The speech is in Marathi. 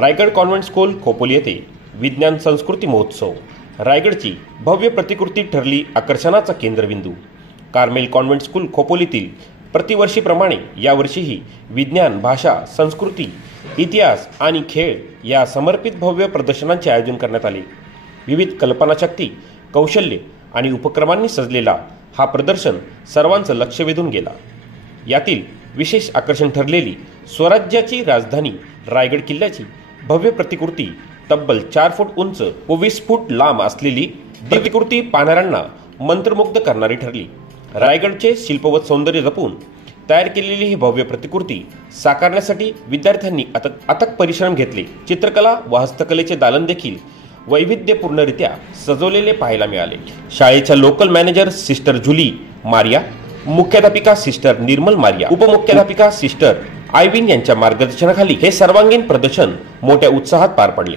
रायगड कॉन्व्हेंट स्कूल खोपोली येथे विज्ञान संस्कृती महोत्सव। रायगडची भव्य प्रतिकृती ठरली आकर्षणाचा केंद्रबिंदू। कार्मेल कॉन्व्हेंट स्कूल खोपोलीतील प्रतिवर्षीप्रमाणे यावर्षीही विज्ञान, भाषा, संस्कृती, इतिहास आणि खेळ या समर्पित भव्य प्रदर्शनांचे आयोजन करण्यात आले। विविध कल्पनाशक्ती, कौशल्य आणि उपक्रमांनी सजलेला हा प्रदर्शन सर्वांचं लक्ष वेधून गेला। यातील विशेष आकर्षण ठरलेली स्वराज्याची राजधानी रायगड किल्ल्याची भव्य प्रतिकृती तब्बल 4 फूट उंच व 20 फूट लांब असलेली प्रतिकृती पाहणाऱ्यांना मंत्रमुग्ध करणारी ठरली। रायगडचे शिल्पवत सौंदर्य जपून तयार केलेली ही भव्य प्रतिकृती साकारण्यासाठी विद्यार्थ्यांनी अथक परिश्रम घेतले। चित्रकला व हस्तकलेचे दालन देखील वैविध्यपूर्णरित्या सजवलेले पाहायला मिळाले। शाळेच्या लोकल मॅनेजर सिस्टर जुली मारिया, मुख्याध्यापिका सिस्टर निर्मल मारिया, उपमुख्याध्यापिका सिस्टर आयविन यांच्या मार्गदर्शनाखाली हे सर्वांगीण प्रदर्शन मोठ्या उत्साहात पार पडले।